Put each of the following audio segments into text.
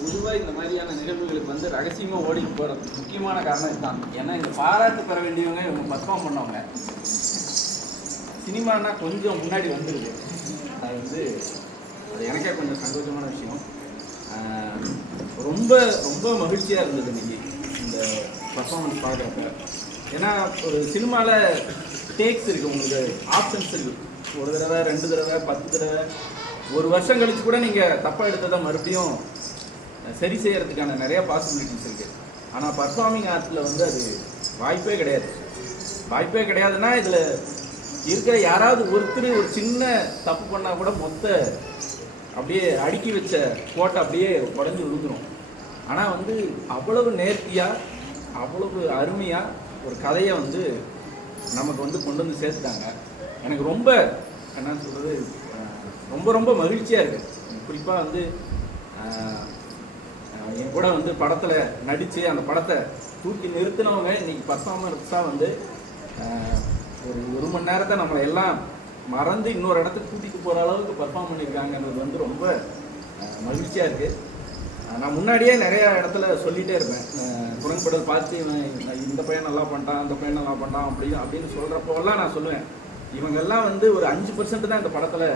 பொதுவாக இந்த மாதிரியான நிகழ்வுகளுக்கு வந்து ரகசியமாக ஓடிட்டு போகிறது முக்கியமான காரணம் இதுதான். ஏன்னா இந்த பாராட்டு பெற வேண்டியவங்க இவங்க பர்ஃபார்ம் பண்ணவங்க. சினிமானா கொஞ்சம் முன்னாடி வந்துடுது. அது வந்து அது எனக்கே கொஞ்சம் சந்தோஷமான விஷயம். ரொம்ப ரொம்ப மகிழ்ச்சியாக இருந்தது இன்னைக்கு இந்த பர்ஃபார்மன்ஸ் பார்க்குறப்ப. ஏன்னா ஒரு சினிமாவில் டேக்ஸ் இருக்குது, உங்களுக்கு ஆப்ஷன்ஸ் இருக்குது. ஒரு தடவை, 2 தடவை, 10 தடவை, ஒரு வருஷம் கழிச்சு கூட நீங்கள் தப்பாக எடுத்ததை மறுபடியும் சரி செய்யறதுக்கான நிறைய பாசிபிலிட்டிஸ் இருக்குது. ஆனால் பர்ஃபார்மிங் ஆர்ட்ஸில் வந்து அது வாய்ப்பே கிடையாது. வாய்ப்பே கிடையாதுன்னா இதில் இருக்கிற யாராவது ஒருத்தர் ஒரு சின்ன தப்பு பண்ணால் கூட மொத்த அப்படியே அடுக்கி வச்ச கோட்டை அப்படியே உடஞ்சி விழுந்துடும். ஆனால் வந்து அவ்வளவு நேர்த்தியாக, அவ்வளவு அருமையாக ஒரு கதையை வந்து நமக்கு வந்து கொண்டு வந்து சேர்த்துட்டாங்க. எனக்கு ரொம்ப என்ன சொல்கிறது, ரொம்ப ரொம்ப மகிழ்ச்சியாக இருக்குது. குறிப்பாக வந்து என் கூட வந்து படத்தில் நடித்து அந்த படத்தை தூக்கி நிறுத்தினவங்க இன்றைக்கி பர்ஃபார்மன்ஸாக வந்து ஒரு மணி நேரத்தை நம்மளை எல்லாம் மறந்து இன்னொரு இடத்துக்கு கூட்டிகிட்டு போகிற அளவுக்கு பர்ஃபார்ம் பண்ணியிருக்காங்கன்றது வந்து ரொம்ப மகிழ்ச்சியாக இருக்குது. நான் முன்னாடியே நிறையா இடத்துல சொல்லிகிட்டே இருப்பேன், குரங்குப்படத்தை பார்த்து இந்த பையன் நல்லா பண்ணிட்டான், அந்த பையன் நல்லா பண்ணிட்டான் அப்படின்னு சொல்கிறப்போலாம் நான் சொல்லுவேன், இவங்கெல்லாம் வந்து ஒரு 5% தான் இந்த படத்தில்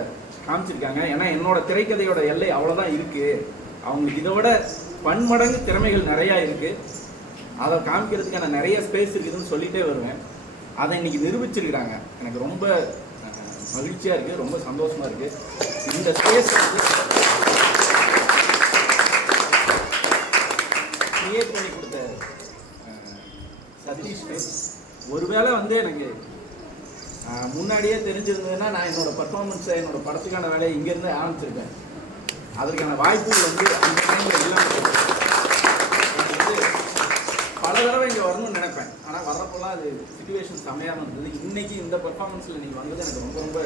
காமிச்சிருக்காங்க. ஏன்னா என்னோட திரைக்கதையோட எல்லை அவ்வளோதான் இருக்குது. அவங்களுக்கு இதோட பன்மடங்கு திறமைகள் நிறையா இருக்குது. அதை காமிக்கிறதுக்கான நிறைய ஸ்பேஸ் இருக்குதுன்னு சொல்லிகிட்டே வருவேன். அதை இன்னைக்கு நிரூபிச்சிருக்கிறாங்க. எனக்கு ரொம்ப மகிழ்ச்சியாக இருக்குது, ரொம்ப சந்தோஷமாக இருக்குது. இந்த ஸ்பேஸ் வந்து கிரியேட் பண்ணி கொடுத்த சதீஷ், ஒருவேளை வந்து எனக்கு முன்னாடியே தெரிஞ்சிருந்ததுன்னா நான் என்னோட பர்ஃபார்மன்ஸை, என்னோட படத்துக்கான வேலையை இங்கேருந்து ஆரம்பிச்சிருக்கேன். அதற்கான வாய்ப்புகள் வந்து அந்த டைமில் எல்லாம் வந்து பல தடவை இங்கே வரணும்னு நினைப்பேன். ஆனால் வர்றப்போலாம் அது சிச்சுவேஷன் செம்மையாக இருந்தது. இன்றைக்கி இந்த பர்ஃபார்மன்ஸில் நீங்கள் வந்தது எனக்கு ரொம்ப ரொம்ப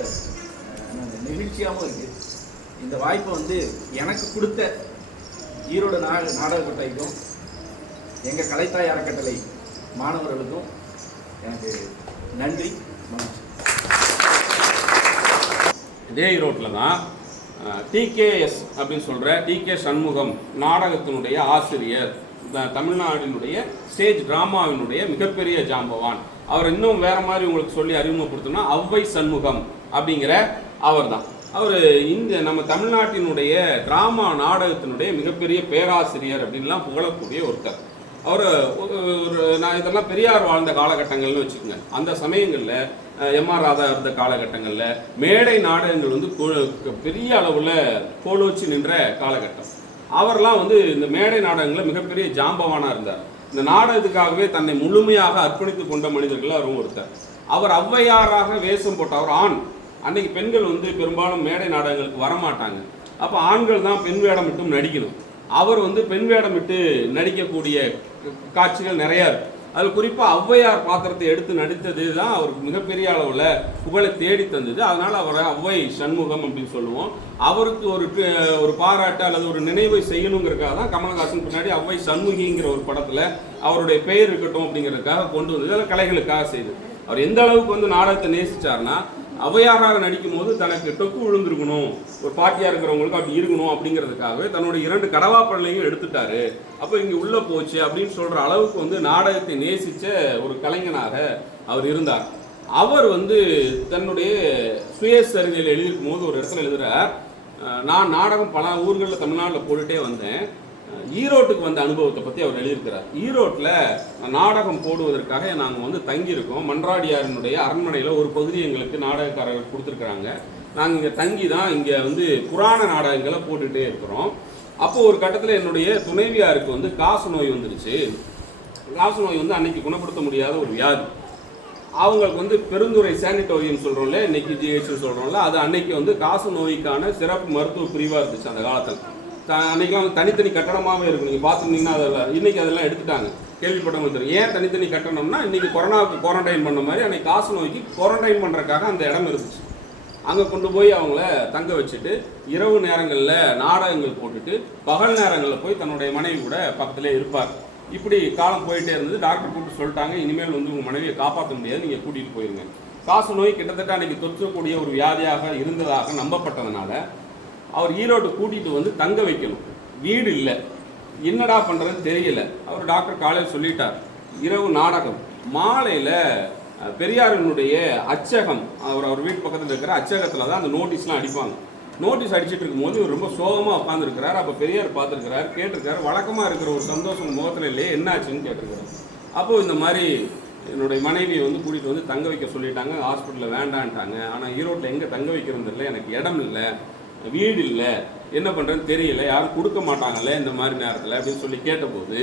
நெகிழ்ச்சியாகவும் இருக்குது. இந்த வாய்ப்பை வந்து எனக்கு கொடுத்த ஈரோடு நாடக கொட்டைக்கும் எங்கள் கலைத்தாய் அறக்கட்டளை மாணவர்களுக்கும் எனக்கு நன்றி. இதே ஈரோட்டில் தான் டிகேஎஸ் அப்படின்னு சொல்கிற டிகே சண்முகம் நாடகத்தினுடைய ஆசிரியர், தமிழ்நாட்டினுடைய ஸ்டேஜ் டிராமாவினுடைய மிகப்பெரிய ஜாம்பவான். அவர் இன்னும் வேற மாதிரி உங்களுக்கு சொல்லி அறிமுகப்படுத்தணும்னா ஔவை சண்முகம் அப்படிங்கிற அவர் தான். அவர் இந்த நம்ம தமிழ்நாட்டினுடைய டிராமா நாடகத்தினுடைய மிகப்பெரிய பேராசிரியர் அப்படின்லாம் புகழக்கூடிய ஒருத்தர். அவர் நான் இதெல்லாம் பெரியார் வாழ்ந்த காலகட்டங்கள்னு வச்சுக்கோங்க. அந்த சமயங்களில் எம்ஆர் ராதா இருந்த காலகட்டங்களில் மேடை நாடகங்கள் வந்து பெரிய அளவில் கோலோச்சி நின்ற காலகட்டம். அவர்லாம் வந்து இந்த மேடை நாடகங்களில் மிகப்பெரிய ஜாம்பவானாக இருந்தார். இந்த நாடகத்துக்காகவே தன்னை முழுமையாக அர்ப்பணித்து கொண்ட மனிதர்கள் அவரும் ஒருத்தர். அவர் ஔவையாராக வேஷம் போட்ட அவர் ஆண். அன்னைக்கு பெண்கள் வந்து பெரும்பாலும் மேடை நாடகங்களுக்கு வரமாட்டாங்க. அப்போ ஆண்கள் தான் பெண் வேடமிட்டும் நடிக்கணும். அவர் வந்து பெண் வேடமிட்டு நடிக்கக்கூடிய காட்சிகள் நிறையா இருக்குது. அதில் குறிப்பாக ஔவையார் பாத்திரத்தை எடுத்து நடித்தது தான் அவருக்கு மிகப்பெரிய அளவில் புகழை தேடி தந்தது. அதனால் அவரை ஔவை சண்முகம் அப்படின்னு சொல்லுவோம். அவருக்கு ஒரு பாராட்டு அல்லது ஒரு நினைவை செய்யணுங்கிறதுக்காக தான் கமலஹாசன் பின்னாடி ஔவை சண்முகிங்கிற ஒரு படத்தில் அவருடைய பெயர் இருக்கட்டும் அப்படிங்கிறதுக்காக கொண்டு வந்தது. அதெல்லாம் கலைகளுக்காக செய்து. அவர் எந்த அளவுக்கு வந்து நாடகத்தை நேசிச்சார்னா, ஔவையாராக நடிக்கும் போது தனக்கு டொக்கு விழுந்திருக்கணும், ஒரு பாட்டியாக இருக்கிறவங்களுக்கு அப்படி இருக்கணும் அப்படிங்கிறதுக்காகவே தன்னுடைய 2 கடவாப்படலையும் எடுத்துட்டாரு. அப்போ இங்கே உள்ளே போச்சு அப்படின்னு சொல்கிற அளவுக்கு வந்து நாடகத்தை நேசித்த ஒரு கலைஞனாக அவர் இருந்தார். அவர் வந்து தன்னுடைய சுயசரிதையில் எழுதியிருக்கும் போது ஒரு இடத்துல எழுதுகிறார், நான் நாடகம் பல ஊர்களில் தமிழ்நாட்டில் போட்டுகிட்டே வந்தேன். ஈரோட்டுக்கு வந்த அனுபவத்தை பற்றி அவர் எழுதியிருக்கிறார். ஈரோட்டில் நாடகம் போடுவதற்காக நாங்கள் வந்து தங்கியிருக்கோம். மன்றாடியாரினுடைய அரண்மனையில் ஒரு பகுதி எங்களுக்கு நாடகக்காரர்கள் கொடுத்துருக்குறாங்க. நாங்கள் இங்கே தங்கி தான் இங்கே வந்து புராண நாடகங்களை போட்டுகிட்டே இருக்கிறோம். அப்போது ஒரு கட்டத்தில் என்னுடைய துணைவியாருக்கு வந்து காசு நோய் வந்துடுச்சு. காசு நோய் வந்து அன்னைக்கு குணப்படுத்த முடியாத ஒரு வியாதி. அவங்களுக்கு வந்து பெருந்துறை சானிட்டோரியம் சொல்கிறோம்ல, இன்னைக்கு ஜிஹெச்னு சொல்கிறோம்ல, அது அன்னைக்கு வந்து காசு நோய்க்கான சிறப்பு மருத்துவ பிரிவாக இருந்துச்சு அந்த காலத்தில். அன்றைக்கெலாம் வந்து தனித்தனி கட்டணமாகவே இருக்கும். நீங்கள் பார்த்துருந்தீங்கன்னா அதெல்லாம் இன்றைக்கி அதெல்லாம் எடுத்துட்டாங்க. கேள்விப்பட்டவங்க தெரியும். ஏன் தனித்தனி கட்டணம்னா, இன்றைக்கி கொரோனாவுக்கு குவாரண்டைன் பண்ண மாதிரி அன்றைக்கி காசு நோய்க்கு குவாரண்டைன் பண்ணுறதுக்காக அந்த இடம் இருந்துச்சு. அங்கே கொண்டு போய் அவங்கள தங்க வச்சுட்டு இரவு நேரங்களில் நாடகங்கள் போட்டுட்டு பகல் நேரங்களில் போய் தன்னுடைய மனைவி கூட பக்கத்திலே இருப்பார். இப்படி காலம் போயிட்டே இருந்தது. டாக்டர் கூப்பிட்டு சொல்லிட்டாங்க, இனிமேல் வந்து உங்கள் மனைவியை காப்பாற்ற முடியாது, நீங்கள் கூட்டிகிட்டு போயிருங்க. காசு நோய் கிட்டத்தட்ட அன்றைக்கி தொற்றக்கூடிய ஒரு வியாதியாக இருந்ததாக நம்பப்பட்டதுனால அவர் ஈரோடு கூட்டிகிட்டு வந்து தங்க வைக்கணும். வீடு இல்லை. என்னடா பண்ணுறதுன்னு தெரியல. அவர் டாக்டர் காலையில் சொல்லிட்டார், இரவு நாடகம், மாலையில் பெரியாரினுடைய அச்சகம், அவர் வீட்டு பக்கத்தில் இருக்கிற அச்சகத்தில் தான் அந்த நோட்டீஸ்லாம் அடிப்பாங்க. நோட்டீஸ் அடிச்சுட்டு இருக்கும்போது இவர் ரொம்ப சோகமாக உட்காந்துருக்கிறார். அப்போ பெரியார் பார்த்துருக்கிறார், கேட்டிருக்காரு, வழக்கமாக இருக்கிற ஒரு சந்தோஷம் முகத்தில் இல்லையே, என்னாச்சுன்னு கேட்டிருக்காரு. அப்போது இந்த மாதிரி என்னுடைய மனைவியை வந்து கூட்டிகிட்டு வந்து தங்க வைக்க சொல்லிட்டாங்க, ஹாஸ்பிட்டலில் வேண்டான்ட்டாங்க. ஆனால் ஈரோட்டில் எங்கே தங்க வைக்கிறது இல்லை, எனக்கு இடம் இல்லை, வீடு இல்லை, என்ன பண்ணுறதுன்னு தெரியல, யாரும் கொடுக்க மாட்டாங்கல்ல இந்த மாதிரி நேரத்தில் அப்படின்னு சொல்லி கேட்டபோது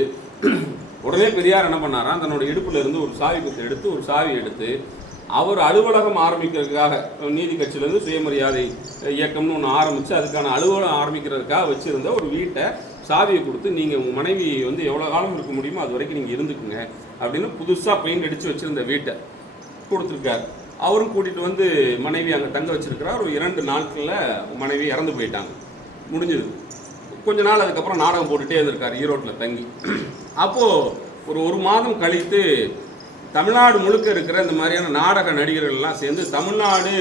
உடனே பெரியார் என்ன பண்ணாராம், தன்னோட இடுப்பில் இருந்து ஒரு சாவி குத்து எடுத்து ஒரு சாவி எடுத்து அவர் அலுவலகம் ஆரம்பிக்கிறதுக்காக நீதி கட்சியிலேருந்து சுயமரியாதை இயக்கம்னு ஒன்று ஆரம்பித்து அதுக்கான அலுவலகம் ஆரம்பிக்கிறதுக்காக வச்சுருந்த ஒரு வீட்டை சாவியை கொடுத்து நீங்கள் உங்கள் மனைவி வந்து எவ்வளோ காலம் இருக்க முடியுமோ அது வரைக்கும் நீங்கள் இருந்துக்குங்க அப்படின்னு புதுசாக பெயிண்ட் அடித்து வச்சுருந்த வீட்டை கொடுத்துருக்காரு. அவரும் கூட்டிகிட்டு வந்து மனைவி அங்கே தங்க வச்சுருக்கிறார். ஒரு 2 நாட்களில் மனைவி இறந்து போயிட்டாங்க, முடிஞ்சது. கொஞ்ச நாள் அதுக்கப்புறம் நாடகம் போட்டுகிட்டே இருந்திருக்கார் ஈரோட்டில் தங்கி. அப்போது ஒரு மாதம் கழித்து தமிழ்நாடு முழுக்க இருக்கிற இந்த மாதிரியான நாடக நடிகர்கள்லாம் சேர்ந்து தமிழ்நாடு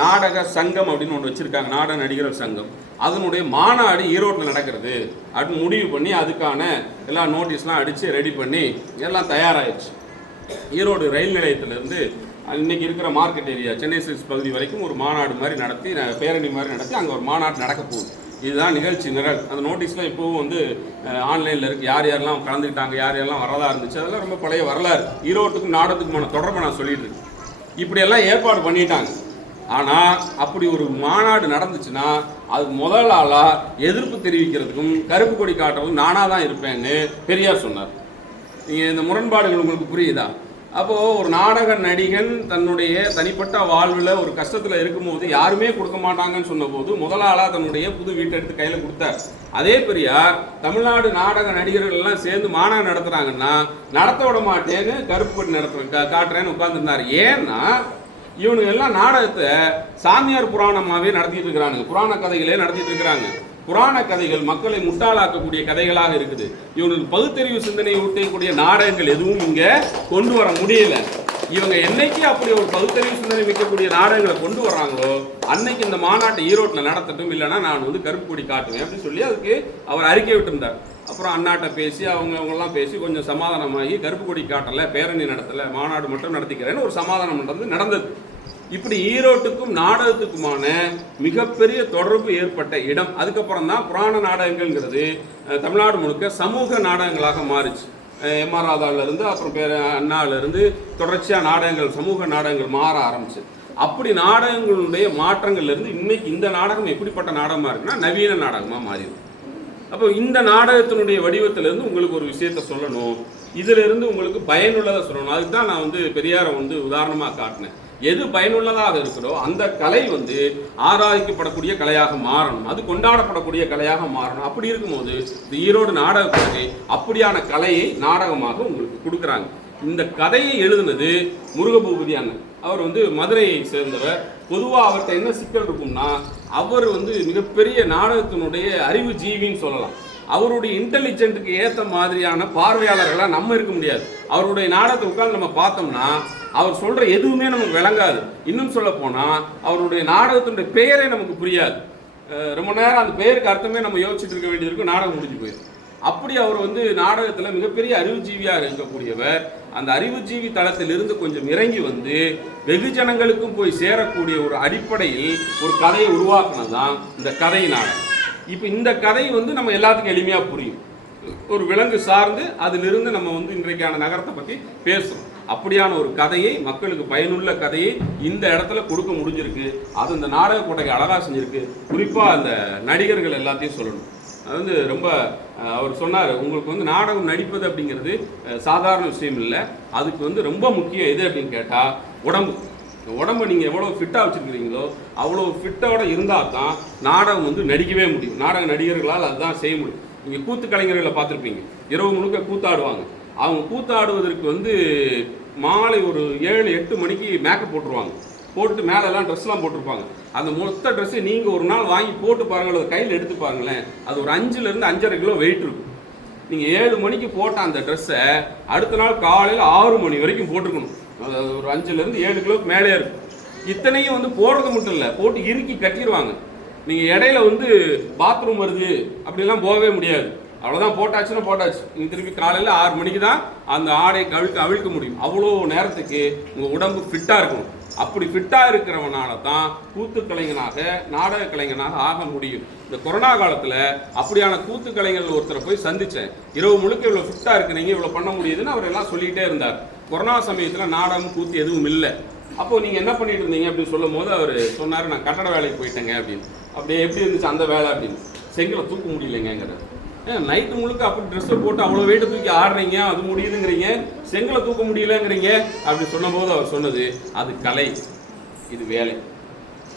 நாடக சங்கம் அப்படின்னு ஒன்று வச்சுருக்காங்க, நாடக நடிகர்கள் சங்கம். அதனுடைய மாநாடு ஈரோட்டில் நடக்கிறது அப்படின்னு முடிவு பண்ணி அதுக்கான எல்லா நோட்டீஸ்லாம் அடித்து ரெடி பண்ணி எல்லாம் தயாராகிடுச்சு. ஈரோடு ரயில் நிலையத்திலேருந்து இன்றைக்கி இருக்கிற மார்க்கெட் ஏரியா சென்னை சில்க்ஸ் பகுதி வரைக்கும் ஒரு மாநாடு மாதிரி நடத்தி, பேரணி மாதிரி நடத்தி அங்கே ஒரு மாநாடு நடக்க போகுது. இதுதான் நிகழ்ச்சி நிரல். அந்த நோட்டீஸ்லாம் இப்போவும் வந்து ஆன்லைனில் இருக்குது, யார் யாரெல்லாம் கலந்துக்கிட்டாங்க, யார் யாரெல்லாம் வரலாறு இருந்துச்சு, அதெல்லாம் ரொம்ப பழைய வரலாறு. ஈரோட்டுக்கும் நாடகத்துக்குமான தொடர்பை நான் சொல்லிட்டு இருக்கேன். இப்படியெல்லாம் ஏற்பாடு பண்ணிட்டாங்க. ஆனால் அப்படி ஒரு மாநாடு நடந்துச்சுன்னா அது முதல் ஆளாக எதிர்ப்பு தெரிவிக்கிறதுக்கும் கருப்பு கொடி காட்டுறதுக்கும் நானாக தான் இருப்பேன்னு பெரியார் சொன்னார். நீங்கள் இந்த முரண்பாடுகள் உங்களுக்கு புரியுதா? அப்போது ஒரு நாடக நடிகன் தன்னுடைய தனிப்பட்ட வாழ்வில் ஒரு கஷ்டத்தில் இருக்கும்போது யாருமே கொடுக்க மாட்டாங்கன்னு சொன்னபோது முதலாளாக தன்னுடைய புது வீட்டை எடுத்து கையில் கொடுத்தார். அதே பெரியார் தமிழ்நாடு நாடக நடிகர்கள் எல்லாம் சேர்ந்து மாநாடு நடத்துகிறாங்கன்னா நடத்த விட மாட்டேன்னு கருப்பு கொடி காட்டுறேன்னு உட்காந்துருந்தார். ஏன்னா இவனுங்க எல்லாம் நாடகத்தை சாமியார் புராணமாகவே நடத்திட்டு இருக்கிறானுங்க, புராண கதைகளே நடத்திட்டு இருக்கிறாங்க. புராண கதைகள் மக்களை முட்டாளாக்கக்கூடிய கதைகளாக இருக்குது. இவனுக்கு பகுத்தறிவு சிந்தனை ஊட்டக்கூடிய நாடகங்கள் எதுவும் இங்கே கொண்டு வர முடியல. இவங்க என்னைக்கு அப்படி ஒரு பகுத்தறிவு சிந்தனை வைக்கக்கூடிய நாடகங்களை கொண்டு வர்றாங்களோ அன்னைக்கு இந்த மாநாட்டை ஈரோட்டில் நடத்தட்டும், இல்லைன்னா நான் வந்து கருப்பு கொடி காட்டுவேன் அப்படின்னு சொல்லி அதுக்கு அவர் அறிக்கை விட்டுருந்தார். அப்புறம் அண்ணாட்ட பேசி அவங்கெல்லாம் பேசி கொஞ்சம் சமாதானமாகி கருப்பு கொடி காட்டலை, பேரணி நடத்தலை, மாநாடு மட்டும் நடத்திக்கிறேன்னு ஒரு சமாதானம் நடந்தது. இப்படி ஈரோட்டுக்கும் நாடகத்துக்குமான மிகப்பெரிய தொடர்பு ஏற்பட்ட இடம். அதுக்கப்புறம் தான் புராண நாடகங்கள்ங்கிறது தமிழ்நாடு முழுக்க சமூக நாடகங்களாக மாறிச்சு. எம்.ஆர். ராதாவிலிருந்து அப்புறம் அண்ணாவிலிருந்து தொடர்ச்சியாக நாடகங்கள், சமூக நாடகங்கள் மாற ஆரம்பிச்சு. அப்படி நாடகங்களுடைய மாற்றங்கள்லேருந்து இன்னைக்கு இந்த நாடகம் எப்படிப்பட்ட நாடகமாக இருக்குன்னா நவீன நாடகமாக மாறிடுது. அப்போ இந்த நாடகத்தினுடைய வடிவத்திலேருந்து உங்களுக்கு ஒரு விஷயத்த சொல்லணும், இதிலிருந்து உங்களுக்கு பயனுள்ளதாக சொல்லணும். அதுக்கு தான் நான் வந்து பெரியாரை வந்து உதாரணமாக காட்டினேன். எது பயனுள்ளதாக இருக்கிறோ அந்த கலை வந்து ஆராய்க்கப்படக்கூடிய கலையாக மாறணும், அது கொண்டாடப்படக்கூடிய கலையாக மாறணும். அப்படி இருக்கும்போது இந்த ஈரோடு நாடக கலை அப்படியான கலையை நாடகமாக உங்களுக்கு கொடுக்குறாங்க. இந்த கதையை எழுதுனது முருகபூபதி அண்ணன். அவர் வந்து மதுரையை சேர்ந்தவர். பொதுவாக அவர்கிட்ட என்ன சிக்கல் இருக்கும்னா அவர் வந்து மிகப்பெரிய நாடகத்தினுடைய அறிவு ஜீவின்னு சொல்லலாம். அவருடைய இன்டெலிஜென்ட்டுக்கு ஏற்ற மாதிரியான பார்வையாளர்களாக நம்ம இருக்க முடியாது. அவருடைய நாடகத்தை உட்கார்ந்து நம்ம பார்த்தோம்னா அவர் சொல்கிற எதுவுமே நமக்கு விளங்காது. இன்னும் சொல்ல போனால் அவருடைய நாடகத்தினுடைய பெயரே நமக்கு புரியாது. ரொம்ப நேரம் அந்த பெயருக்கு அர்த்தமே நம்ம யோசிச்சுட்டு இருக்க வேண்டியிருக்கும், நாடகம் முடிஞ்சு போயிடும். அப்படி அவர் வந்து நாடகத்தில் மிகப்பெரிய அறிவுஜீவியாக இருக்கக்கூடியவர். அந்த அறிவுஜீவி தளத்திலிருந்து கொஞ்சம் இறங்கி வந்து வெகுஜனங்களுக்கும் போய் சேரக்கூடிய ஒரு அடிப்படையில் ஒரு கதையை உருவாக்குனது தான் இந்த கதை நாடகம். இப்போ இந்த கதை வந்து நம்ம எல்லாத்துக்கும் எளிமையாக புரியும். ஒரு விலங்கு சார்ந்து அதிலிருந்து நம்ம வந்து இன்றைக்கான நகரத்தை பற்றி பேசுகிறோம். அப்படியான ஒரு கதையை, மக்களுக்கு பயனுள்ள கதையை இந்த இடத்துல கொடுக்க முடிஞ்சிருக்கு. அது இந்த நாடக கோட்டைக்கு அழகாக செஞ்சுருக்கு. குறிப்பாக அந்த நடிகர்கள் எல்லாத்தையும் சொல்லணும். அது வந்து ரொம்ப அவர் சொன்னார், உங்களுக்கு வந்து நாடகம் நடிப்பது அப்படிங்கிறது சாதாரண விஷயம் இல்லை. அதுக்கு வந்து ரொம்ப முக்கியம் எது அப்படின்னு கேட்டால் உடம்பு நீங்கள் எவ்வளோ ஃபிட்டாக வச்சுருக்கிறீங்களோ அவ்வளோ ஃபிட்டோட இருந்தால் தான் நாடகம் வந்து நடிக்கவே முடியும். நாடக நடிகர்களால் அதுதான் செய்ய முடியும். நீங்கள் கூத்து கலைஞர்களை பார்த்துருப்பீங்க, இரவு முழுக்க கூத்தாடுவாங்க. அவங்க கூத்தாடுவதற்கு வந்து மாலை ஒரு 7-8 மணிக்கு மேக்கப் போட்டுருவாங்க. போட்டு மேலெல்லாம் ட்ரெஸ்லாம் போட்டிருப்பாங்க. அந்த மொத்த ட்ரெஸ்ஸை நீங்கள் ஒரு நாள் வாங்கி போட்டு பாருங்கள், அதை கையில் எடுத்து பாருங்களேன். அது ஒரு 5-5.5 கிலோ வெயிட் இருக்கும். நீங்கள் 7 மணிக்கு போட்ட அந்த ட்ரெஸ்ஸை அடுத்த நாள் காலையில் 6 மணி வரைக்கும் போட்டுக்கணும். அது ஒரு 5-7 கிலோக்கு மேலே இருக்கும். இத்தனையும் வந்து போடுறது மட்டும் இல்லை, போட்டு இறுக்கி கட்டிடுவாங்க. நீங்கள் இடையில வந்து பாத்ரூம் வருது அப்படிலாம் போகவே முடியாது. அவ்வளோதான், போட்டாச்சுன்னா போட்டாச்சு. நீங்கள் திருப்பி காலையில் 6 மணிக்கு தான் அந்த ஆடை அவிழ்க்க முடியும். அவ்வளோ நேரத்துக்கு உங்கள் உடம்பு ஃபிட்டாக இருக்கணும். அப்படி ஃபிட்டாக இருக்கிறவனால தான் கூத்து கலைஞனாக, நாடக கலைஞனாக ஆக முடியும். இந்த கொரோனா காலத்தில் அப்படியான கூத்து கலைஞர்கள் ஒருத்தரை போய் சந்தித்தேன். இரவு முழுக்க இவ்வளோ ஃபிட்டாக இருக்கிறீங்க, இவ்வளோ பண்ண முடியுதுன்னு அவர் எல்லாம் சொல்லிக்கிட்டே இருந்தார். கொரோனா சமயத்தில் நாடகம் கூத்து எதுவும் இல்லை. அப்போது நீங்கள் என்ன பண்ணிட்டு இருந்தீங்க அப்படின்னு சொல்லும் போது அவர் சொன்னார், நான் கட்டட வேலைக்கு போயிட்டேங்க அப்படின்னு. அப்படியே எப்படி இருந்துச்சு அந்த வேலை அப்படின்னு. செங்கலை தூக்க முடியலைங்கிறார். நைட்டு முழுக்க அப்படி ட்ரெஸ்ஸை போட்டு அவ்வளோ வெயிட்டை தூக்கி ஆடுறீங்க, அது முடியுதுங்கிறீங்க, செங்கலை தூக்க முடியலங்கிறீங்க அப்படி சொன்னபோது அவர் சொன்னது, அது கலை, இது வேலை.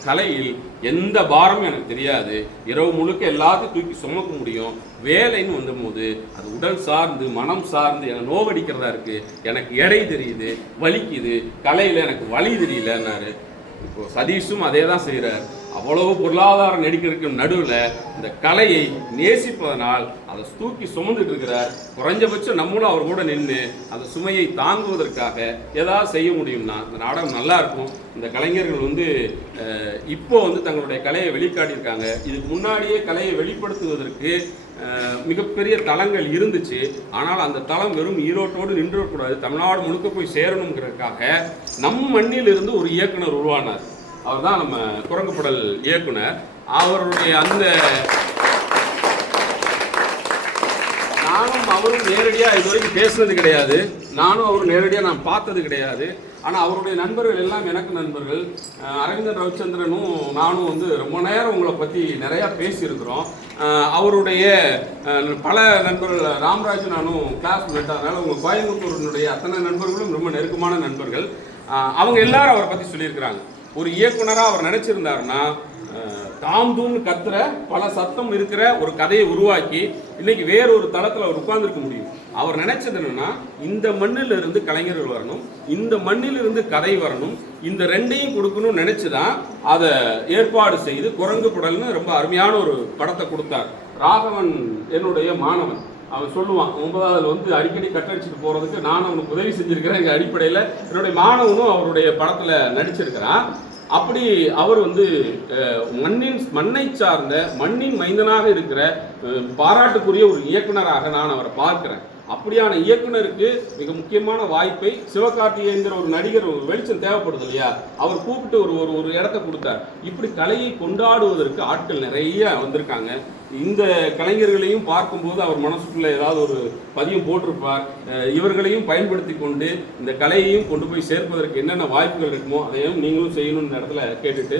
கலையில் எந்த பாரமும் எனக்கு தெரியாது, இரவு முழுக்க எல்லாத்தையும் தூக்கி சுமக்க முடியும். வேலைன்னு வந்தபோது அது உடல் சார்ந்து மனம் சார்ந்து எனக்கு நோவடிக்கிறதா இருக்கு, எனக்கு எடை தெரியுது, வலிக்குது, கலையில் எனக்கு வலி தெரியலன்னாரு. இப்போ சதீஷும் அதே தான் செய்கிறார். அவ்வளவு பொருளாதார நெருக்கடிக்கு நடுவில் இந்த கலையை நேசிப்பதனால் அதை தூக்கி சுமந்துட்டு இருக்கிறார். குறைஞ்சபட்சம் நம்மளும் அவர் கூட நின்று அந்த சுமையை தாங்குவதற்காக ஏதாவது செய்ய முடியும்னா இந்த நாடகம் நல்லா இருக்கும். இந்த கலைஞர்கள் இப்போ தங்களுடைய கலையை வெளிக்காட்டியிருக்காங்க. இதுக்கு முன்னாடியே கலையை வெளிப்படுத்துவதற்கு மிகப்பெரிய தளங்கள் இருந்துச்சு. ஆனால் அந்த தளம் வெறும் ஈரோட்டோடு நின்றக்கூடாது, தமிழ்நாடு முழுக்க போய் சேரணுங்கிறதுக்காக நம் மண்ணிலிருந்து ஒரு இயக்குனர் உருவானார். அவர் தான் நம்ம குரங்குப்படல் இயக்குனர். அவருடைய அந்த நானும் அவரும் நேரடியாக இதுவரைக்கும் பேசுனது கிடையாது, நானும் அவரும் நேரடியாக நான் பார்த்தது கிடையாது. ஆனால் அவருடைய நண்பர்கள் எல்லாம் எனக்கு நண்பர்கள். அரவிந்தன் ரவிச்சந்திரனும் நானும் ரொம்ப நேரம் உங்களை பற்றி நிறையா பேசியிருக்கிறோம். அவருடைய பல நண்பர்கள், ராம்ராஜ் நானும் கிளாஸ்மேட். அதனால் உங்கள் கோயம்புத்தூரினுடைய அத்தனை நண்பர்களும் ரொம்ப நெருக்கமான நண்பர்கள். அவங்க எல்லாரும் அவரை பற்றி சொல்லியிருக்கிறாங்க. ஒரு இயக்குனராக அவர் நினைச்சிருந்தாருன்னா தாம்தூன்னு கத்துற பல சத்தம் இருக்கிற ஒரு கதையை உருவாக்கி இன்னைக்கு வேறொரு தளத்தில் அவர் உட்கார்ந்துருக்க முடியும். அவர் நினைச்சது என்னன்னா, இந்த மண்ணில் இருந்து கலைஞர்கள் வரணும், இந்த மண்ணில் இருந்து கதை வரணும், இந்த ரெண்டையும் கொடுக்கணும்னு நினைச்சுதான் அதை ஏற்பாடு செய்து குரங்குப்படல்னு ரொம்ப அருமையான ஒரு படத்தை கொடுத்தார். ராகவன் என்னுடைய மாணவன். அவன் சொல்லுவான், 9ஆவதுல அடிக்கடி கட்டடிச்சுட்டு போகிறதுக்கு நான் அவனுக்கு உதவி செஞ்சுருக்கிறேன். எங்கள் அடிப்படையில் என்னுடைய மாணவனும் அவருடைய படத்தில் நடிச்சிருக்கிறான். அப்படி அவர் மண்ணை சார்ந்த மண்ணின் மைந்தனாக இருக்கிற பாராட்டுக்குரிய ஒரு இயக்குனராக நான் அவரை பார்க்கிறேன். அப்படியான இயக்குனருக்கு மிக முக்கியமான வாய்ப்பை சிவகார்த்திகேயன்கிற ஒரு நடிகர், ஒரு வெளிச்சம் தேவைப்படுது இல்லையா, அவர் கூப்பிட்டு ஒரு இடத்த கொடுத்தார். இப்படி கலையை கொண்டாடுவதற்கு ஆட்கள் நிறைய வந்திருக்காங்க. இந்த கலைஞர்களையும் பார்க்கும்போது அவர் மனசுக்குள்ள ஏதாவது ஒரு பதியம் போட்டிருப்பார். இவர்களையும் பயன்படுத்தி கொண்டு இந்த கலையையும் கொண்டு போய் சேர்ப்பதற்கு என்னென்ன வாய்ப்புகள் இருக்குமோ அதையும் நீங்களும் செய்யணும்னு இடத்துல கேட்டுட்டு,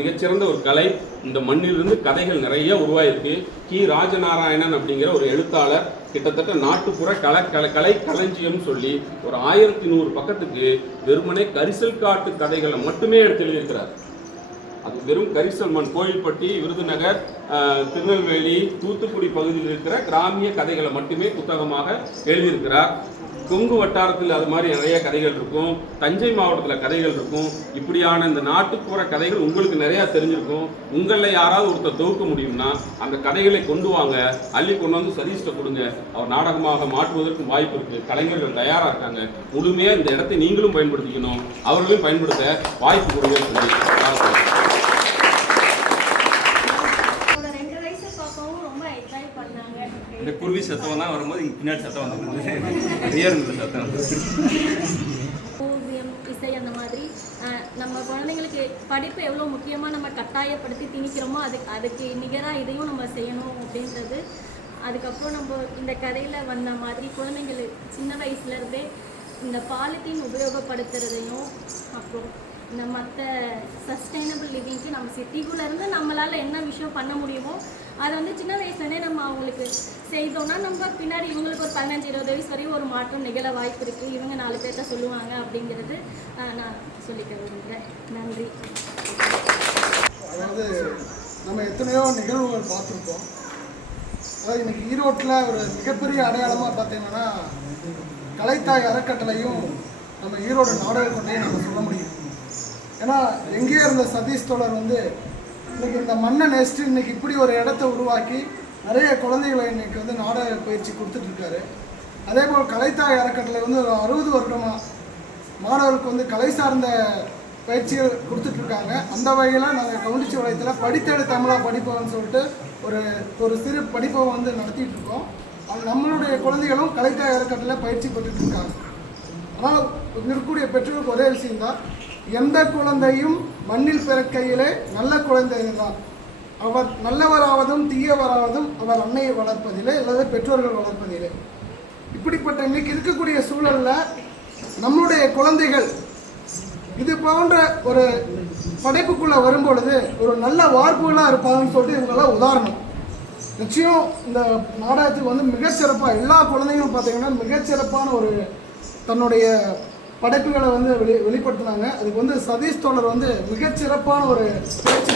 மிகச்சிறந்த ஒரு கலை, இந்த மண்ணிலிருந்து கதைகள் நிறைய உருவாயிருக்கு. கி ராஜநாராயணன் அப்படிங்கிற ஒரு எழுத்தாளர் கிட்டத்தட்ட நாட்டுப்புற கலை களஞ்சியம் சொல்லி ஒரு 1100 பக்கத்துக்கு வெறுமனே கரிசல் காட்டு கதைகளை மட்டுமே எடுத்து எழுதியிருக்கிறார். அது வெறும் கரிசல் மண், கோயில்பட்டி, விருதுநகர், திருநெல்வேலி, தூத்துக்குடி பகுதியில் இருக்கிற கிராமிய கதைகளை மட்டுமே புத்தகமாக எழுதியிருக்கிறார். கொங்கு வட்டாரத்தில் அது மாதிரி நிறைய கதைகள் இருக்கும், தஞ்சை மாவட்டத்தில் கதைகள் இருக்கும். இப்படியான இந்த நாட்டுப்புற கதைகள் உங்களுக்கு நிறையா தெரிஞ்சிருக்கும். உங்களில் யாராவது ஒருத்தர் தொகுக்க முடியும்னா அந்த கதைகளை கொண்டு வாங்க, அள்ளி கொண்டு சதீஷ்ட கொடுங்க. அவர் நாடகமாக மாற்றுவதற்கு வாய்ப்பு இருக்குது. கலைஞர்கள் தயாராக இருக்காங்க. முழுமையாக இந்த இடத்தை நீங்களும் பயன்படுத்திக்கணும், அவர்களையும் பயன்படுத்த வாய்ப்பு கொடுங்க சொல்லி இந்த குருவி சத்தம்லாம் வரும்போது இங்கே பின்னாடி சத்தம் வந்துருந்தது, சத்தம். ஓவியம், இசை, அந்த மாதிரி நம்ம குழந்தைங்களுக்கு படிப்பு எவ்வளோ முக்கியமாக நம்ம கட்டாயப்படுத்தி திணிக்கிறோமோ அதுக்கு நிகராக இதையும் நம்ம செய்யணும் அப்படின்றது. அதுக்கப்புறம் நம்ம இந்த கதையில் வந்த மாதிரி குழந்தைங்களுக்கு சின்ன வயசுலேருந்தே இந்த பாலித்தீன் உபயோகப்படுத்துறதையும், அப்புறம் இந்த மற்ற சஸ்டைனபிள் லிவிங்க்கு நம்ம சிட்டிக்குள்ளேருந்து நம்மளால் என்ன விஷயம் பண்ண முடியுமோ அதை சின்ன வயசுலேருந்தே நம்ம அவங்களுக்கு செய்தோம்னா நம்ம பின்னாடி இவங்களுக்கு ஒரு 15-20 வயசு வரையும் ஒரு மாற்றம் நிகழ வாய்ப்பு இருக்குது. இவங்க 4 பேர்த்த சொல்லுவாங்க அப்படிங்கிறது நான் சொல்லிக்க விரும்புகிறேன். நன்றி. அதாவது நம்ம எத்தனையோ நிகழ்வுகள் பார்த்துருக்கோம். அதாவது இன்னைக்கு ஈரோட்டில் ஒரு மிகப்பெரிய அடையாளமாக பார்த்தீங்கன்னா கலைத்தாய் அறக்கட்டளையும் நம்ம ஈரோடு நாடகக்கோட்டையும் நம்ம சொல்ல முடியும். ஏன்னா எங்கேயே இருந்த சதீஷ் தோழர் இன்னைக்கு இந்த மண்ணை நேசிட்டு இன்னைக்கு இப்படி ஒரு இடத்த உருவாக்கி நிறைய குழந்தைகளை இன்னைக்கு நாடக பயிற்சி கொடுத்துட்ருக்காரு. அதே போல் கலைத்தாய் அறக்கட்டளை ஒரு 60 வருடமாக மாணவர்களுக்கு கலை சார்ந்த பயிற்சிகள் கொடுத்துட்ருக்காங்க. அந்த வகையில் நாங்கள் கவுண்டிச்சி வளையத்தில் படித்தேடு தமிழாக படிப்போம்னு சொல்லிட்டு ஒரு சிறு படிப்பை வந்து நடத்திட்டு இருக்கோம். நம்மளுடைய குழந்தைகளும் கலைத்தாய் அறக்கட்டளையில் பயிற்சி பெற்றுட்டு இருக்காங்க. அதனால் இருக்கக்கூடிய பெற்றோருக்கு ஒரே விஷயம்தான், எந்த குழந்தையும் மண்ணில் பிறக்கையிலே நல்ல குழந்தைகள் தான். அவர் நல்லவராவதும் தீயவராவதும் அவர் அன்னையை வளர்ப்பதிலே அல்லது பெற்றோர்கள் வளர்ப்பதிலே. இப்படிப்பட்ட இன்னைக்கு இருக்கக்கூடிய சூழலில் நம்முடைய குழந்தைகள் இது போன்ற ஒரு படைப்புக்குள்ளே வரும்பொழுது ஒரு நல்ல வார்ப்புகளாக இருப்பாங்கன்னு சொல்லிட்டு இவங்கெல்லாம் உதாரணம். நிச்சயம் இந்த நாடகத்துக்கு வந்து மிகச்சிறப்பாக எல்லா குழந்தைங்களும் பார்த்தீங்கன்னா மிகச்சிறப்பான ஒரு தன்னுடைய படைப்புகளை வந்து வெளிப்படுத்தினாங்க. அதுக்கு வந்து சதீஷ் தோழர் வந்து மிகச்சிறப்பான ஒரு பேச்சு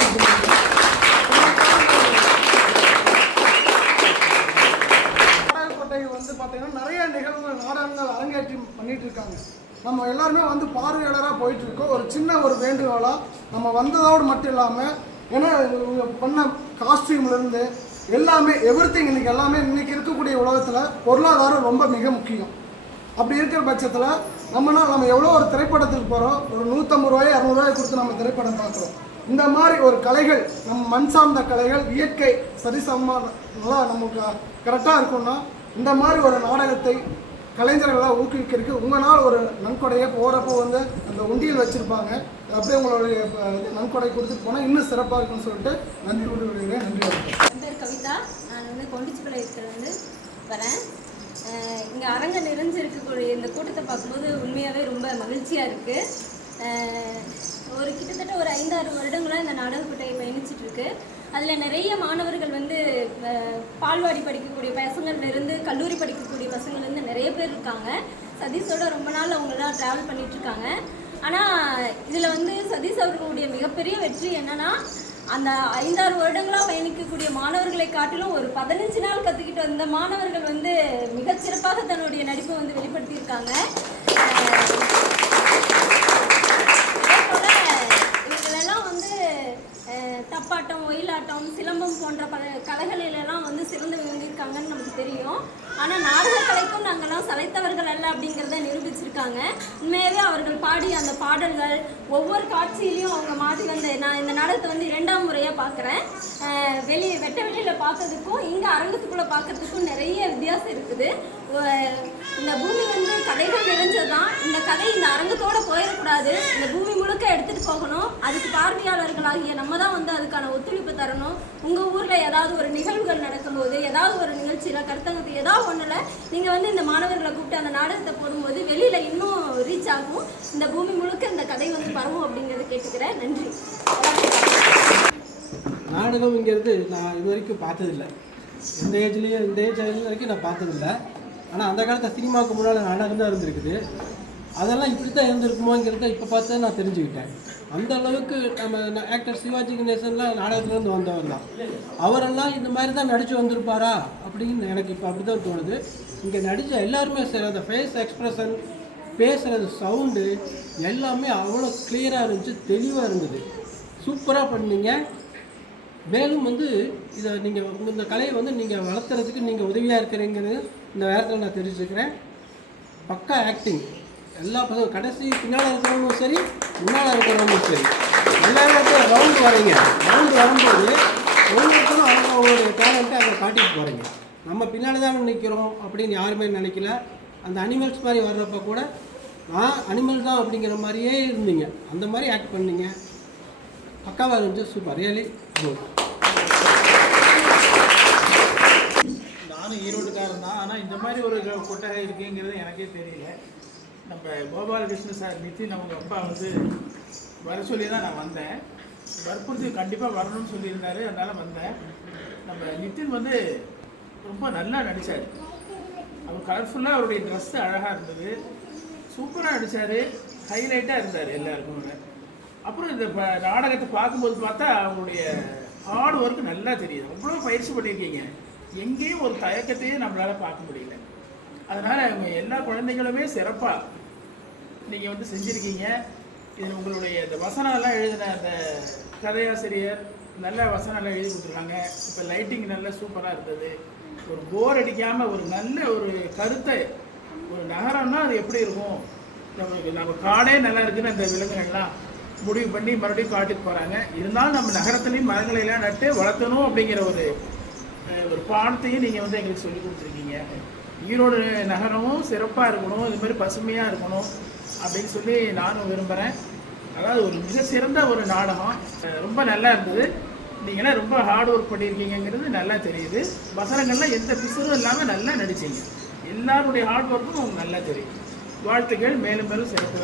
நாடகக்கோட்டையில் வந்து பார்த்தீங்கன்னா நிறைய நிகழ்வுகள் நாடகங்கள் அரங்கேற்றி பண்ணிட்டு இருக்காங்க. நம்ம எல்லாருமே வந்து பார்வையாளராக போயிட்டு இருக்கோம். ஒரு சின்ன ஒரு வேண்டுகோளாக நம்ம வந்ததோடு மட்டும் இல்லாமல், ஏன்னா இவங்க பண்ண காஸ்டியூம்லேருந்து எல்லாமே எவ்ரிதிங் இன்னைக்கு எல்லாமே இன்னைக்கு இருக்கக்கூடிய உலகத்தில் பொருளாதாரம் ரொம்ப மிக முக்கியம். அப்படி இருக்கிற பட்சத்தில் நம்ம எவ்வளோ ஒரு திரைப்படத்துக்கு போகிறோம், ஒரு 150 ரூபாய் 200 ரூபாய் கொடுத்து நம்ம திரைப்படம் பார்க்குறோம். இந்த மாதிரி ஒரு கலைகள், நம்ம மண் சார்ந்த கலைகள், இயற்கை சரிசமமாக நல்லா நமக்கு கரெக்டாக இருக்கும்னா இந்த மாதிரி ஒரு நாடகத்தை கலைஞர்களாக ஊக்குவிக்கிறதுக்கு உங்களால் ஒரு நன்கொடையை போகிறப்போ வந்து அந்த உண்டியல் வச்சுருப்பாங்க, அப்படியே உங்களுடைய நன்கொடை கொடுத்துட்டு போனால் இன்னும் சிறப்பாக இருக்குன்னு சொல்லிட்டு நன்றி கூறி விடுகிறேன். நன்றி. என் பேர் கவிதா. நான் வந்து கொண்டிச்சிப்பாளையத்துலேருந்து வரேன். இங்கே அரங்க நிறைஞ்சிருக்கக்கூடிய இந்த கூட்டத்தை பார்க்கும்போது உண்மையாகவே ரொம்ப மகிழ்ச்சியாக இருக்குது. கிட்டத்தட்ட ஒரு 5-6 வருடங்களாக இந்த நாடகக்கோட்டையை பயணிச்சிட்ருக்கு. அதில் நிறைய மாணவர்கள் வந்து பால்வாடி படிக்கக்கூடிய பசங்கள்லேருந்து கல்லூரி படிக்கக்கூடிய பசங்கள்லேருந்து நிறைய பேர் இருக்காங்க. சதீஷோட ரொம்ப நாள் அவங்களாம் ட்ராவல் பண்ணிகிட்ருக்காங்க. ஆனால் இதில் வந்து சதீஷ் அவர்களுடைய மிகப்பெரிய வெற்றி என்னென்னா, அந்த 5-6 வருடங்களாக பயணிக்கக்கூடிய மாணவர்களை காட்டிலும் ஒரு 15 நாள் கற்றுக்கிட்டு வந்த மாணவர்கள் வந்து மிகச்சிறப்பாக தன்னுடைய நடிப்பை வந்து வெளிப்படுத்தியிருக்காங்க. இவங்களெல்லாம் வந்து தப்பாட்டம், ஒயிலாட்டம், சிலம்பம் போன்ற பல கலைகளிலெல்லாம் வந்து சிறந்து விளங்கியிருக்காங்கன்னு நமக்கு தெரியும். ஆனால் நாடகக்கலைக்கும் நாங்கள்லாம் சளைத்தவர்கள் அல்ல அப்படிங்கிறத நிரூபிச்சிருக்காங்க. உண்மையாகவே அவர்கள் பாடிய அந்த பாடல்கள் ஒவ்வொரு காட்சியிலையும் அவங்க மாற்றி வந்த நான் இந்த நாடகத்தை வந்து 2ஆம் முறையாக பார்க்குறேன். வெட்ட வெளியில் பார்த்ததுக்கும் இங்கே அரங்கத்துக்குள்ளே பார்க்குறதுக்கும் நிறைய வித்தியாசம் இருக்குது. இந்த பூமி வந்து கதைகள் நிறைஞ்சது தான். இந்த கதை இந்த அரங்கத்தோடு போயிடக்கூடாது, இந்த பூமி முழுக்க எடுத்துகிட்டு போகணும். அதுக்கு பார்வையாளர்களாகிய நம்ம தான் வந்து அதுக்கான ஒத்துழைப்பு தரணும். உங்கள் ஊரில் ஏதாவது ஒரு நிகழ்வுகள் நடக்கும்போது, ஏதாவது ஒரு நிகழ்ச்சியில், கருத்தங்கத்தில் ஏதாவது ஒன்றில் நீங்கள் வந்து இந்த மாணவர்களை கூப்பிட்டு அந்த நாடகத்தை போடும்போது வெளியில் இன்னும் ரீச் ஆகும், இந்த பூமி முழுக்க இந்த கதை வந்து பரவும் அப்படிங்கிறத கேட்டுக்கிறேன். நன்றி. நாடகம்ங்கிறது நான் இது வரைக்கும் பார்த்ததில்லை. இந்த ஏஜ் வரைக்கும் நான் பார்த்ததில்லை. ஆனால் அந்த காலத்தில் சினிமாவுக்கு முன்னால் நாடகம் தான் இருந்திருக்குது. அதெல்லாம் இப்படி தான் இருந்திருக்குமோங்கிறத இப்போ பார்த்து நான் தெரிஞ்சுக்கிட்டேன். அந்த அளவுக்கு நம்ம ஆக்டர் சிவாஜி கணேசன்லாம் நாடகத்துலேருந்து வந்தவர் தான். அவரெல்லாம் இந்த மாதிரி தான் நடித்து வந்திருப்பாரா அப்படின்னு எனக்கு இப்போ அப்படி தான் தோணுது. இங்கே நடித்த எல்லாருமே சரி, அந்த ஃபேஸ் எக்ஸ்ப்ரெஷன், பேசுகிறது, சவுண்டு எல்லாமே அவ்வளோ கிளியராக இருந்துச்சு, தெளிவாக இருந்தது. சூப்பராக பண்ணீங்க. மேலும் வந்து இதை நீங்கள் இந்த கலையை வந்து நீங்கள் வளர்த்துறதுக்கு நீங்கள் உதவியாக இருக்கிறீங்கிறது இந்த நேரத்தில் நான் தெரிஞ்சுக்கிறேன். பக்கா ஆக்டிங். எல்லா பசங்களும் கடைசி பின்னால் இருக்கிறவங்களும் சரி, முன்னால் இருக்கிறவங்களும் சரி, எல்லாரும் ரவுண்டு வரீங்க. ரவுண்டு வரும்போது ஒவ்வொருத்தரும் அவங்களுடைய டேலண்ட்டை அதை காட்டிட்டு போகிறீங்க. நம்ம பின்னாடி தான் நிற்கிறோம் அப்படின்னு யாருமே நினைக்கல. அந்த அனிமல்ஸ் மாதிரி வர்றப்போ கூட நான் அனிமல் தான் அப்படிங்கிற மாதிரியே இருந்தீங்க. அந்த மாதிரி ஆக்ட் பண்ணீங்க. பக்காவாக இருந்துச்சு. சூப்பர். Really good. நானும் ஈரோடுக்காரன் தான். ஆனால் இந்த மாதிரி ஒரு கொட்டகை இருக்குங்கிறது எனக்கே தெரியல. நம்ம கோபாலகிருஷ்ண சார், நிதின் அவங்க அப்பா வந்து வர சொல்லி தான் நான் வந்தேன். வற்புறுத்தி கண்டிப்பாக வரணும்னு சொல்லியிருந்தாரு, அதனால் வந்தேன். நம்ம நிதின் வந்து ரொம்ப நல்லா நடித்தார். அவர் கலர்ஃபுல்லாக, அவருடைய ட்ரெஸ்ஸு அழகாக இருந்தது, சூப்பராக நடித்தார், ஹைலைட்டாக இருந்தார் எல்லாருக்கும். அப்புறம் இந்த நாடகத்தை பார்க்கும்போது பார்த்தா அவங்களுடைய ஹார்ட் ஒர்க்கு நல்லா தெரியுது. அவ்வளோ பயிற்சி பண்ணியிருக்கீங்க. எங்கேயும் ஒரு தயக்கத்தையே நம்மளால் பார்க்க முடியல. அதனால் அவங்க எல்லா குழந்தைங்களுமே சிறப்பாக நீங்கள் வந்து செஞ்சுருக்கீங்க. இது உங்களுடைய இந்த வசனம்லாம் எழுதின அந்த கதையாசிரியர் நல்ல வசனம்லாம் எழுதி கொடுத்துருக்காங்க. இப்போ லைட்டிங் நல்லா சூப்பராக இருந்தது. ஒரு போர் அடிக்காமல் ஒரு நல்ல ஒரு கருத்தை, ஒரு நகரம்னா அது எப்படி இருக்கும், நம்ம காடே நல்லா இருக்குன்னு அந்த விலங்குகள்லாம் முடிவு பண்ணி மறுபடியும் காட்டுக்கு போகிறாங்க. இருந்தாலும் நம்ம நகரத்துலேயும் மரங்களையெல்லாம் நட்டு வளர்த்தணும் அப்படிங்கிற ஒரு ஒரு பாடத்தையும் நீங்கள் வந்து எங்களுக்கு சொல்லி கொடுத்துருக்கீங்க. ஈரோடு நகரமும் சிறப்பாக இருக்கணும், இது மாதிரி பசுமையாக இருக்கணும் அப்படின்னு சொல்லி நானும் விரும்புகிறேன். அதாவது ஒரு மிக சிறந்த ஒரு நாடகம், ரொம்ப நல்லா இருந்தது. நீங்களாம் ரொம்ப ஹார்ட் ஒர்க் பண்ணியிருக்கீங்கிறது நல்லா தெரியுது. வசனங்கள்லாம் எந்த பிசுறும் இல்லாமல் நல்லா நடிச்சிங்க. எல்லாருடைய ஹார்ட் ஒர்க்கும் உங்களுக்கு நல்லா தெரியும். வாழ்த்துக்கள், மேலும் மேலும் சிறப்பு.